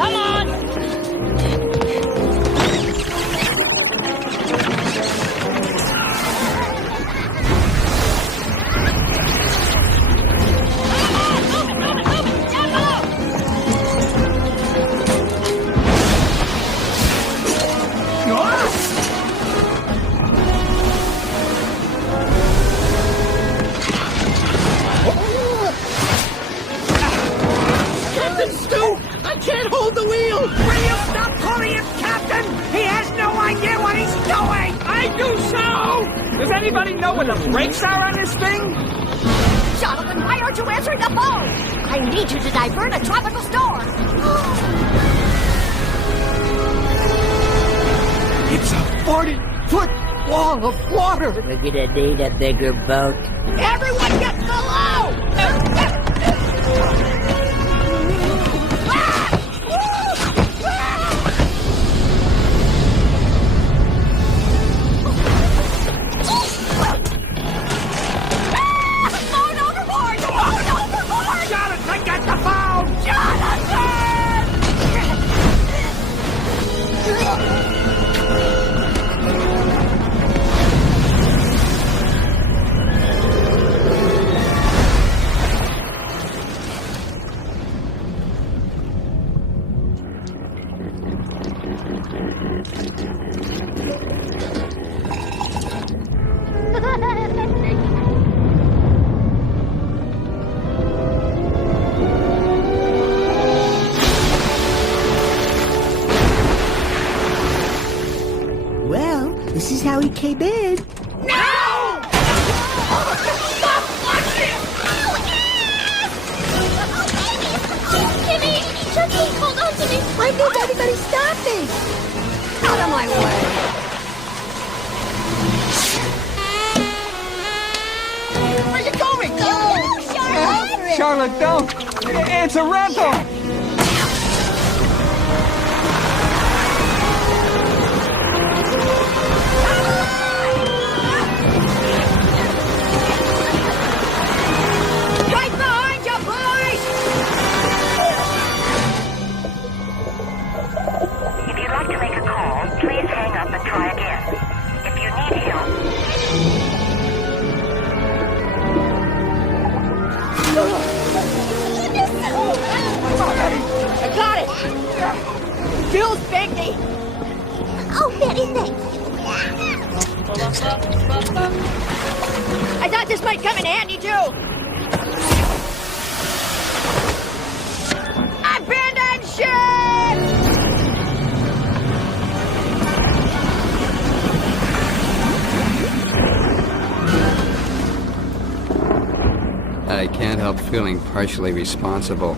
Come on! Captain Stu! I can't hold the wheel! Will you stop calling him Captain? He has no idea what he's doing! I do so! Does anybody know where the brakes are on this thing? Jonathan, why aren't you answering the phone? I need you to divert a tropical storm. It's a 40-foot wall of water! We're gonna need a bigger boat. Everyone get below! Phone overboard! Phone overboard! Jonathan, get the phone! Well, this is how he came in. Timmy! Chucky, hold on to me! Why did everybody stop me? Out of my way! Where you going? Go, Charlotte! Charlotte, don't! It's a rental! Right behind you, boys! If you'd like to make a call, please hang up and try again. If you need help, I got it! Feels biggy! Oh, Betty, thank you. I thought this might come in handy, too. Abandon ship! I can't help feeling partially responsible.